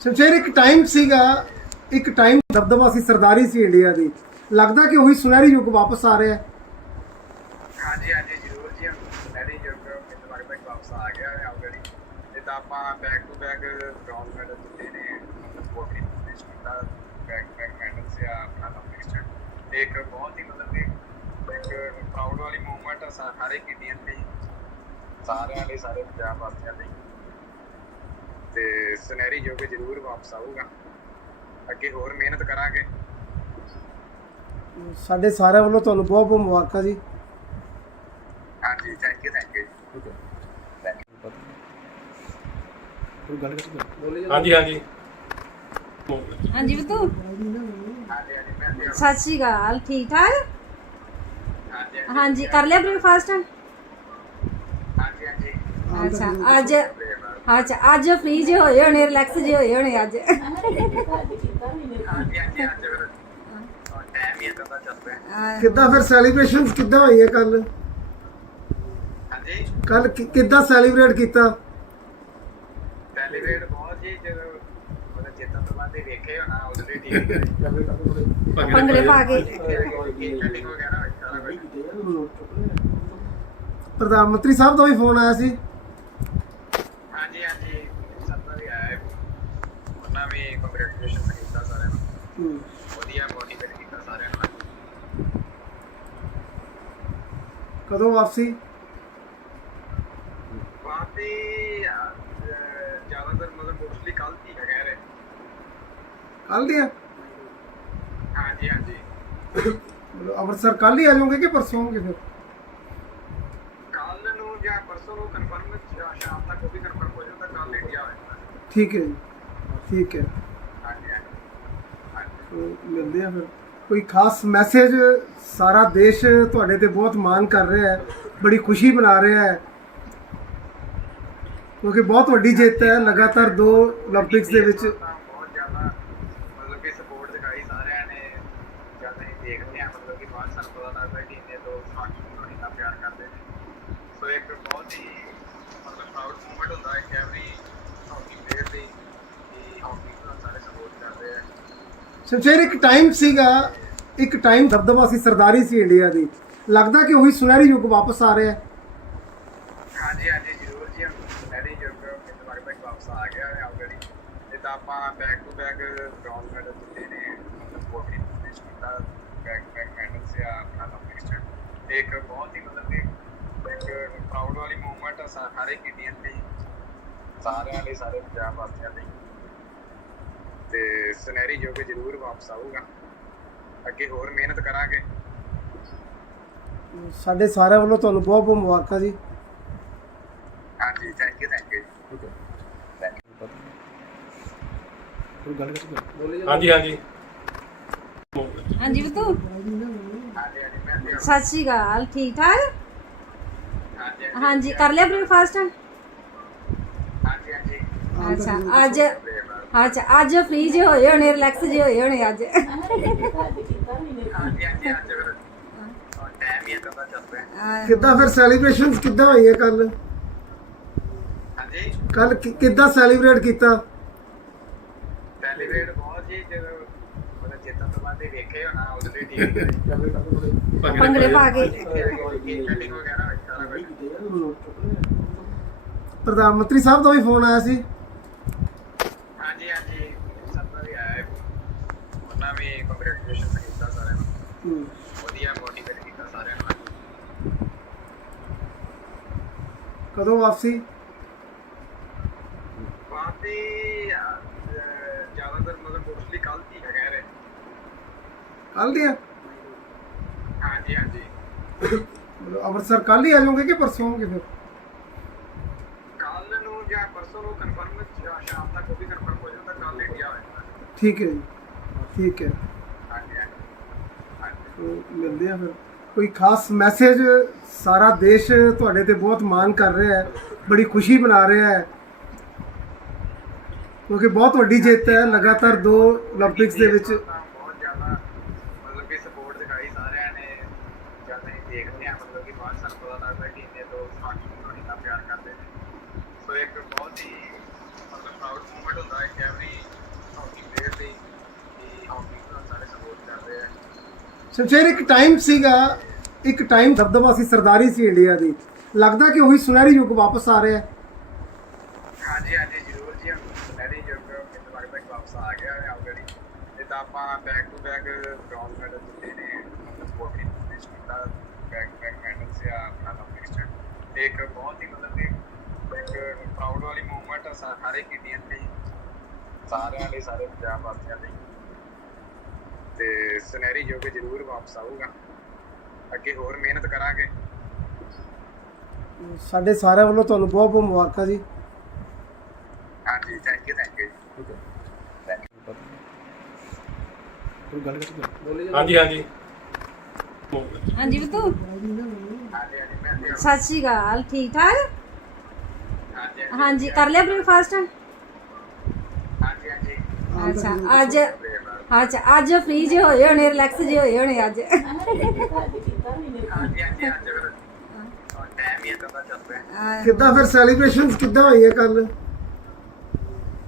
ਸ਼ਮਸ਼ੇਰ ਇੱਕ ਟਾਈਮ ਸੀਗਾ, ਇੱਕ ਟਾਈਮ ਦਬਦਬਾ ਸੀ ਸਰਦਾਰੀ ਸੀ ਇੰਡੀਆ ਦੀ। ਲੱਗਦਾ ਕਿ ਉਹੀ ਸੁਨਹਿਰੀ ਯੁੱਗ ਵਾਪਸ ਆ ਰਿਹਾ ਹੈ। ਹਾਂਜੀ ਹਾਂਜੀ, ਜ਼ਰੂਰ ਜੀ ਸੁਨਹਿਰੀ ਯੁੱਗ ਮੇਰੇ ਬਾਰੇ ਵਾਪਸ ਆ ਗਿਆ ਹੈ ਆਲਰੇਡੀ ਜਿੱਦਾਂ ਆਪਾਂ back to back brown medal ਜਿੱਤੇ ਨੇ ਸਪੋਰਟਿੰਗ ਫਿਨਿਸ਼ ਕੀਤਾ ਬੈਕ ਬੈਕ ਮੈਡਲ ਸੇ ਆਪਣਾ ਕੰਪੀਟੀਸ਼ਨ ਤੇ ਇੱਕ ਬਹੁਤ ਹੀ ਮਤਲਬ ਕਿ ਇੱਕ ਪ੍ਰਾਊਡ ਵਾਲੀ ਮੂਵਮੈਂਟ ਆ ਸਾਰੇ ਇੰਡੀਅਨ ਲਈ, ਸਾਰਿਆਂ ਲਈ, ਸਾਰੇ ਪੰਜਾਬ ਵਾਸੀਆਂ ਲਈ। ਤੇ ਸੁਨਹਿਰੀ ਯੁੱਗ ਜ਼ਰੂਰ ਵਾਪਸ ਆਊਗਾ। ਅੱਗੇ ਹੋਰ ਮਿਹਨਤ ਕਰਾਂਗੇ। ਸਾਡੇ ਸਾਰਿਆਂ ਵੱਲੋਂ ਤੁਹਾਨੂੰ ਬਹੁਤ ਬਹੁਤ ਮੁਬਾਰਕਾਂ ਜੀ। ਹਾਂਜੀ ਥੈਂਕ ਯੂ ਥੈਂਕ ਯੂ ਹਾਂਜੀ ਹਾਂਜੀ। ਹਾਂਜੀ ਬਤੂ ਹਾਂਜੀ ਹਾਂਜੀ ਮੈਂ ਤੇ- ਸਤਿ ਸ਼੍ਰੀ ਅਕਾਲ ਠੀਕ ਠਾਕ? ਹਾਂਜੀ ਹਾਂਜੀ। ਕਰ ਲਿਆ ਬ੍ਰੇਕਫਾਸਟ ਹਾਂਜੀ ਹਾਂਜੀ। ਅੱਛਾ ਅੱਜ ਅੱਛਾ ਅੱਜ ਫ੍ਰੀ ਜੇ ਹੋਏ ਹੋਣੇ ਰਿਲੈਕਸ ਜੇ ਹੋਏ ਹੋਣੇ ਅੱਜ। ਕਿੱਦਾਂ ਫਿਰ ਸੈਲੀਬ੍ਰੇਸ਼ਨਸ ਕਿੱਦਾਂ ਹੋਈ ਹੈ ਕੱਲ ਹਾਂਜੀ। ਕੱਲ ਕਿੱਦਾਂ ਸੈਲੀਬ੍ਰੇਟ ਕੀਤਾ? ਸੈਲੀਬ੍ਰੇਟ ਬਹੁਤ ਜੀ ਜਦੋਂ ਮਤਲਬ ਜਿੱਦਾਂ ਤੋਂ ਬਾਅਦ ਵੇਖੇ ਹੋਣਾ ਹੀ ਠੀਕ ਹੈ ਭੰਗੜੇ ਪਾ ਕੇ। ਪ੍ਰਧਾਨ ਮੰਤਰੀ ਸਾਹਿਬ ਦਾ ਵੀ ਫੋਨ ਆਇਆ ਸੀ ਹਾਂਜੀ ਹਾਂਜੀ ਸਭ ਦਾ ਵੀ ਆਇਆ ਹੈ ਉਹਨਾਂ ਵੀ ਕੰਗ੍ਰੈਚੁਲੇਸ਼ਨ ਕੀਤਾ ਸਾਰਿਆਂ ਨੂੰ ਵਧੀਆ ਮੋਟੀਵੇਟ ਕੀਤਾ ਸਾਰਿਆਂ ਨੂੰ ਕਦੋਂ ਵਾਪਸੀ? ਬਾਤੀ ਜ਼ਿਆਦਾਤਰ ਮਤਲਬ ਮੋਸਟਲੀ ਕੱਲ ਹੀ ਰੇ ਕੱਲ ਦੀਆਂ? ਹਾਂਜੀ ਹਾਂਜੀ। ਮਤਲਬ ਅੰਮ੍ਰਿਤਸਰ ਕੱਲ ਹੀ ਆ ਜਾਓਗੇ ਕਿ ਪਰਸੋਂ ਆਓਗੇ ਫਿਰ? ਕੱਲ ਨੂੰ ਜਾਂ ਪਰਸੋਂ ਨੂੰ ਕਨਫਰਮ ਸ਼ਾਮ ਤੱਕ ਉਹ ਵੀ ਕਨਫਰਮ ਹੋ ਜਾਂਦਾ ਕੱਲ ਇੰਡੀਆ ਹੋਏਗਾ ਠੀਕ ਹੈ ਜੀ ਠੀਕ ਹੈ। ਹਾਂਜੀ ਹਾਂਜੀ। ਮਿਲਦੇ ਆ ਫਿਰ। ਕੋਈ ਖਾਸ ਮੈਸੇਜ ਸਾਰਾ ਦੇਸ਼ ਤੁਹਾਡੇ ਤੇ ਬਹੁਤ ਮਾਣ ਕਰ ਰਿਹਾ ਹੈ, ਬੜੀ ਖੁਸ਼ੀ ਮਨਾ ਰਿਹਾ ਹੈ। ਕਿਉਂਕਿ ਬਹੁਤ ਵੱਡੀ ਜਿੱਤ ਹੈ, ਲਗਾਤਾਰ ਦੋ 올림픽ਸ ਦੇ ਵਿੱਚ ਸ਼ਮਸ਼ੇਰ ਇੱਕ ਟਾਈਮ ਸੀਗਾ, ਇੱਕ ਟਾਈਮ ਦਬਦਬਾ ਸੀ, ਸਰਦਾਰੀ ਸੀ ਇੰਡੀਆ ਦੀ। ਲੱਗਦਾ ਕਿ ਉਹੀ ਸੁਨਹਿਰੀ ਯੁੱਗ ਵਾਪਸ ਆ ਰਿਹਾ ਹੈ। ਹਾਂਜੀ ਹਾਂਜੀ, ਜ਼ਰੂਰ ਜੀ ਸੁਨਹਿਰੀ ਯੁੱਗ ਕਿਤੇ ਵਾਰ ਬੈਕ ਵਾਪਸ ਆ ਗਿਆ ਹੈ ਆਲਰੇਡੀ ਜਿੱਦਾਂ ਆਪਾਂ back to back bronze medal ਜਿੱਤੇ ਨੇ, ਮਤਲਬ ਕੋਟੀ ਫਿਨਿਸ਼ ਕੀਤਾ ਬੈਕ ਬੈਕ ਮੈਡਲ ਸੇ ਆਪਣਾ ਕੰਪੀਟੀਸ਼ਨ ਇੱਕ ਬਹੁਤ ਹੀ ਮਤਲਬ ਇੱਕ ਪ੍ਰਾਊਡ ਵਾਲੀ ਮੂਵਮੈਂਟ ਆ ਸਾਰੇ ਇੰਡੀਅਨ ਲਈ, ਸਾਰਿਆਂ ਲਈ, ਸਾਰੇ ਪੰਜਾਬ ਵਾਸੀਆਂ ਲਈ। ਤੇ ਸੁਨਹਿਰੀ ਯੁੱਗ ਜ਼ਰੂਰ ਵਾਪਸ ਆਊਗਾ। ਅੱਗੇ ਹੋਰ ਮਿਹਨਤ ਕਰਾਂਗੇ। ਸਾਡੇ ਸਾਰਿਆਂ ਵੱਲੋਂ ਤੁਹਾਨੂੰ ਬਹੁਤ ਬਹੁਤ ਮੁਬਾਰਕਾਂ ਜੀ। ਹਾਂਜੀ ਥੈਂਕ ਯੂ ਥੈਂਕ ਯੂ ਹਾਂਜੀ ਹਾਂਜੀ। ਹਾਂਜੀ ਬਤੂ ਹਾਂਜੀ ਹਾਂਜੀ ਮੈਂ ਤੇ- ਸਤਿ ਸ਼੍ਰੀ ਅਕਾਲ ਠੀਕ ਠਾਕ? ਹਾਂਜੀ ਹਾਂਜੀ। ਕਰ ਲਿਆ ਬ੍ਰੇਕਫਾਸਟ ਹਾਂਜੀ ਹਾਂਜੀ। ਅੱਛਾ ਅੱਜ ਅੱਛਾ ਅੱਜ ਫ੍ਰੀ ਜੇ ਹੋਏ ਹੋਣੇ ਰਿਲੈਕਸ ਜੇ ਹੋਏ ਹੋਣੇ ਅੱਜ। ਹੀ। ਕਿੱਦਾਂ ਫਿਰ ਸੈਲੀਬ੍ਰੇਸ਼ਨਸ ਕਿੱਦਾਂ ਹੋਈਆਂ ਕੱਲ ਹਾਂਜੀ? ਕੱਲ ਕਿੱਦਾਂ ਸੈਲੀਬ੍ਰੇਟ ਕੀਤਾ? ਸੈਲੀਬ੍ਰੇਟ ਬਹੁਤ ਜੀ ਜਦੋਂ ਮਤਲਬ ਜਿੱਤਾਂ ਤੋਂ ਬਾਅਦ ਵੇਖੇ ਹੋਣਾ ਉਦੋਂ ਦੀ ਟੀਵੀ ਤੇ। ਭੰਗੜੇ ਪਾ ਕੇ। ਪ੍ਰਧਾਨ ਮੰਤਰੀ ਸਾਹਿਬ ਦਾ ਵੀ ਫੋਨ ਆਇਆ ਸੀ ਹਾਂਜੀ ਹਾਂਜੀ ਸਭ ਦਾ ਵੀ ਆਇਆ ਹੈ। ਉਹਨਾਂ ਵੀ ਕੰਗ੍ਰੈਚੁਲੇਸ਼ਨ ਕੀਤਾ ਸਾਰਿਆਂ ਨੂੰ ਹਮ, ਵਧੀਆ ਮੋਟੀਵੇਟ ਕੀਤਾ ਸਾਰਿਆਂ ਨੂੰ ਕਦੋਂ ਵਾਪਸੀ? ਬਾਤੀ ਜ਼ਿਆਦਾਤਰ ਮਤਲਬ ਮੋਸਟਲੀ ਕੱਲ ਹੀ ਹੈਗਾ ਰੇ ਕੱਲ ਦੀਆਂ ਹਾਂਜੀ ਹਾਂਜੀ। ਅੰਮ੍ਰਿਤਸਰ ਕੱਲ ਹੀ ਆ ਜਾਓਗੇ ਕਿ ਪਰਸੋਂ ਆਓਗੇ ਫਿਰ? ਕੱਲ ਨੂੰ ਜਾਂ ਪਰਸੋਂ ਨੂੰ ਕਨਫਰਮ ਸ਼ਾਮ ਤੱਕ ਉਹ ਵੀ ਕਨਫਰਮ ਹੋ ਜਾਂਦਾ ਕੱਲ ਇੰਡੀਆ ਹੋਏਗਾ ਠੀਕ ਹੈ ਜੀ। ਠੀਕ ਹੈ। ਹਾਂਜੀ ਹਾਂਜੀ। ਮਿਲਦੇ ਆ ਫਿਰ। ਕੋਈ ਖਾਸ ਮੈਸੇਜ ਸਾਰਾ ਦੇਸ਼ ਤੁਹਾਡੇ ਤੇ ਬਹੁਤ ਮਾਣ ਕਰ ਰਿਹਾ ਹੈ, ਬੜੀ ਖੁਸ਼ੀ ਮਨਾ ਰਿਹਾ ਹੈ। ਕਿਉਂਕਿ ਬਹੁਤ ਵੱਡੀ ਜਿੱਤ ਹੈ, ਲਗਾਤਾਰ ਦੋ 올림픽ਸ ਦੇ ਵਿੱਚ ਸ਼ਮਸ਼ੇਰ ਇੱਕ ਟਾਈਮ ਸੀਗਾ, ਇੱਕ ਟਾਈਮ ਦਬਦਬਾ ਸੀ ਸਰਦਾਰੀ ਸੀ ਇੰਡੀਆ ਦੀ। ਲੱਗਦਾ ਕਿ ਉਹੀ ਸੁਨਹਿਰੀ ਯੁੱਗ ਵਾਪਸ ਆ ਰਿਹਾ ਹੈ। ਹਾਂਜੀ ਹਾਂਜੀ, ਜ਼ਰੂਰ ਜੀ ਸੁਨਹਿਰੀ ਯੁੱਗ ਮੈਨੂੰ ਲੱਗਦਾ ਕਿ ਵਾਪਸ ਆ ਗਿਆ ਹੈ ਆਲਰੇਡੀ ਇਹ ਤਾਂ ਆਪਾਂ back to back bronze medal ਜਿੱਤੇ ਨੇ ਮਤਲਬ ਸਪੋਰਟ ਦੀ ਫਿਨਿਸ਼ ਕੀਤਾ ਬੈਕ ਬੈਕ ਮੈਡਲ ਸੇ ਆਪਣਾ ਕੰਪਲੀਟ ਇੱਕ ਬਹੁਤ ਹੀ ਮਤਲਬ ਇੱਕ ਪ੍ਰਾਊਡ ਵਾਲੀ ਮੂਵਮੈਂਟ ਆ ਸਾਰੇ ਇੰਡੀਅਨ ਲਈ, ਸਾਰਿਆਂ ਲਈ, ਸਾਰੇ ਪੰਜਾਬ ਵਾਸੀਆਂ ਲਈ। ਤੇ ਸੁਨਹਿਰੀ ਯੁੱਗ ਜ਼ਰੂਰ ਵਾਪਸ ਆਊਗਾ। ਅੱਗੇ ਹੋਰ ਮਿਹਨਤ ਕਰਾਂਗੇ। ਸਾਡੇ ਸਾਰਿਆਂ ਵੱਲੋਂ ਤੁਹਾਨੂੰ ਬਹੁਤ ਬਹੁਤ ਮੁਬਾਰਕਾਂ ਜੀ। ਹਾਂਜੀ ਥੈਂਕ ਯੂ ਥੈਂਕ ਯੂ ਹਾਂਜੀ ਹਾਂਜੀ। ਹਾਂਜੀ ਬਤੂ ਹਾਂਜੀ ਹਾਂਜੀ ਮੈਂ ਸਤਿ ਸ਼੍ਰੀ ਅਕਾਲ ਠੀਕ ਠਾਕ? ਹਾਂਜੀ ਹਾਂਜੀ। ਕਰ ਲਿਆ ਬ੍ਰੇਕਫਾਸਟ ਹਾਂਜੀ ਹਾਂਜੀ। ਅੱਛਾ ਅੱਜ ਅੱਛਾ ਅੱਜ ਫ੍ਰੀ ਜੇ ਹੋਏ ਹੋਣੇ ਰਿਲੈਕਸ ਜੇ ਹੋਏ ਹੋਣੇ ਅੱਜ। ਕਿੱਦਾਂ ਫਿਰ ਸੈਲੀਬ੍ਰੇਸ਼ਨਸ ਕਿੱਦਾਂ ਹੋਈਆਂ ਕੱਲ?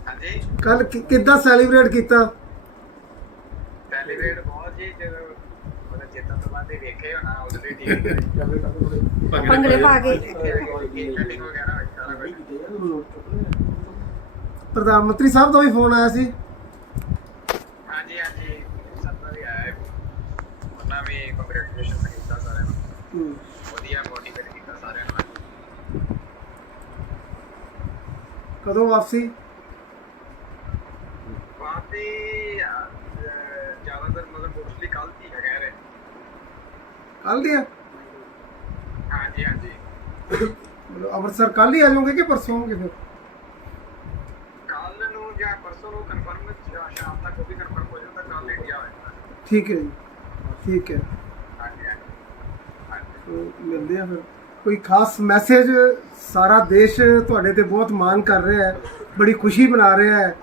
ਹਾਂਜੀ? ਕੱਲ ਕਿੱਦਾਂ ਸੈਲੀਬ੍ਰੇਟ ਕੀਤਾ? ਸੈਲੀਬ੍ਰੇਟ ਬਹੁਤ ਜੀ ਜਦੋਂ ਮਤਲਬ ਜਿੱਤਾਂ ਤੋਂ ਬਾਅਦ ਵੇਖੇ ਹੋਣਾ ਦੀ ਟੀਵੀ ਤੇ ਭੰਗੜੇ ਪਾ ਕੇ। ਪ੍ਰਧਾਨ ਮੰਤਰੀ ਸਾਹਿਬ ਦਾ ਵੀ ਫੋਨ ਆਇਆ ਸੀ ਹਾਂਜੀ ਹਾਂਜੀ ਸਭ ਦਾ ਵੀ ਆਇਆ ਹੈ। ਉਹਨਾਂ ਵੀ ਕੰਗ੍ਰੈਚੁਲੇਸ਼ਨ ਕੀਤਾ ਸਾਰਿਆਂ ਨੂੰ ਹਮ, ਵਧੀਆ ਮੋਟੀਵੇਟ ਕੀਤਾ ਸਾਰਿਆਂ ਨੂੰ। ਕਦੋਂ ਵਾਪਸੀ? ਬਾਤੀ ਜ਼ਿਆਦਾਤਰ ਮਤਲਬ ਮੋਸਟਲੀ ਕੱਲ ਹੀ ਹੈਗਾ ਰੇ ਕੱਲ ਦੀਆਂ ਹਾਂਜੀ ਹਾਂਜੀ। ਮਤਲਬ ਅੰਮ੍ਰਿਤਸਰ ਕੱਲ ਹੀ ਆ ਜਾਓਗੇ ਕਿ ਪਰਸੋਂ ਆਓਗੇ ਫਿਰ? ਕੱਲ ਨੂੰ ਜਾਂ ਪਰਸੋਂ ਨੂੰ ਕਨਫਰਮ ਸ਼ਾਮ ਤੱਕ ਉਹ ਵੀ ਕਨਫਰਮ ਹੋ ਜਾਂਦਾ ਕੱਲ ਇੰਡੀਆ ਹੋਏਗਾ ਠੀਕ ਹੈ ਜੀ। ਠੀਕ ਹੈ। ਹਾਂਜੀ ਹਾਂਜੀ ਹਾਂਜੀ ਮਿਲਦੇ ਆ ਫਿਰ। ਕੋਈ ਖਾਸ ਮੈਸੇਜ ਸਾਰਾ ਦੇਸ਼ ਤੁਹਾਡੇ ਤੇ ਬਹੁਤ ਮਾਣ ਕਰ ਰਿਹਾ ਹੈ, ਬੜੀ ਖੁਸ਼ੀ ਮਨਾ ਰਿਹਾ ਹੈ।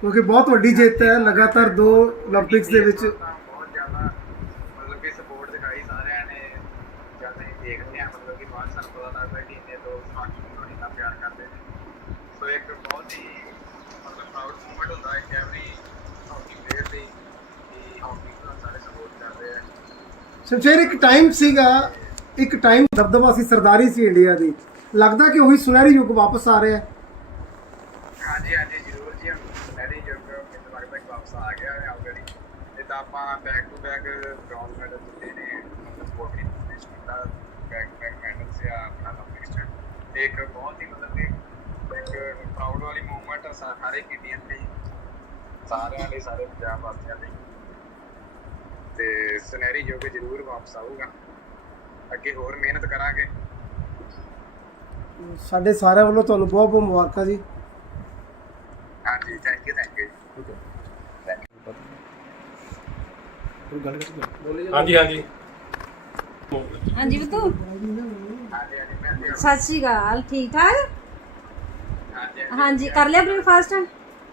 ਕਿਉਂਕਿ ਬਹੁਤ ਵੱਡੀ ਜਿੱਤ ਹੈ, ਲਗਾਤਾਰ ਦੋ 올림픽ਸ ਦੇ ਵਿੱਚ। ਸ਼ਮਸ਼ੇਰ ਇੱਕ ਟਾਈਮ ਸੀਗਾ, ਇੱਕ ਟਾਈਮ ਦਬਦਬਾ ਸੀ, ਸਰਦਾਰੀ ਸੀ ਇੰਡੀਆ ਦੀ। ਲੱਗਦਾ ਕਿ ਉਹੀ ਸੁਨਹਿਰੀ ਯੁੱਗ ਵਾਪਸ ਆ ਰਿਹਾ ਹੈ। ਹਾਂਜੀ ਹਾਂਜੀ, ਜ਼ਰੂਰ ਜੀ ਸੁਨਹਿਰੀ ਯੁੱਗ ਮੇਰੇ ਬਾਰੇ ਬੈਕ ਵਾਪਸ ਆ ਗਿਆ ਹੈ ਆਲਰੇਡੀ ਜਿੱਦਾਂ ਆਪਾਂ back to back bronze medal ਜਿੱਤੇ ਨੇ ਸਪੋਰਟ ਵਿੱਚ ਕੀਤਾ ਬੈਕ ਬੈਕ ਮੈਡਲ ਸੇ ਆਪਣਾ ਕੰਪੀਟੀਸ਼ਨ ਇੱਕ ਬਹੁਤ ਹੀ ਮਤਲਬ ਕਿ ਇੱਕ ਪ੍ਰਾਊਡ ਵਾਲੀ ਮੂਵਮੈਂਟ ਆ ਸਾਰੇ ਇੰਡੀਅਨ ਲਈ, ਸਾਰਿਆਂ ਲਈ, ਸਾਰੇ ਪੰਜਾਬ ਵਾਸੀਆਂ ਲਈ। ਤੇ ਸੁਨਹਿਰੀ ਯੁੱਗ ਜ਼ਰੂਰ ਵਾਪਸ ਆਊਗਾ। ਅੱਗੇ ਹੋਰ ਮਿਹਨਤ ਕਰਾਂਗੇ। ਸਾਡੇ ਸਾਰਿਆਂ ਵੱਲੋਂ ਤੁਹਾਨੂੰ ਬਹੁਤ ਬਹੁਤ ਮੁਬਾਰਕਾਂ ਜੀ। ਹਾਂਜੀ ਥੈਂਕ ਯੂ ਥੈਂਕ ਯੂ ਹਾਂਜੀ ਹਾਂਜੀ। ਹਾਂਜੀ ਬਤੂ ਹਾਂਜੀ ਹਾਂਜੀ ਮੈਂ ਸਤਿ ਸ਼੍ਰੀ ਅਕਾਲ ਠੀਕ ਠਾਕ? ਹਾਂਜੀ ਹਾਂਜੀ। ਕਰ ਲਿਆ ਬ੍ਰੇਕਫਾਸਟ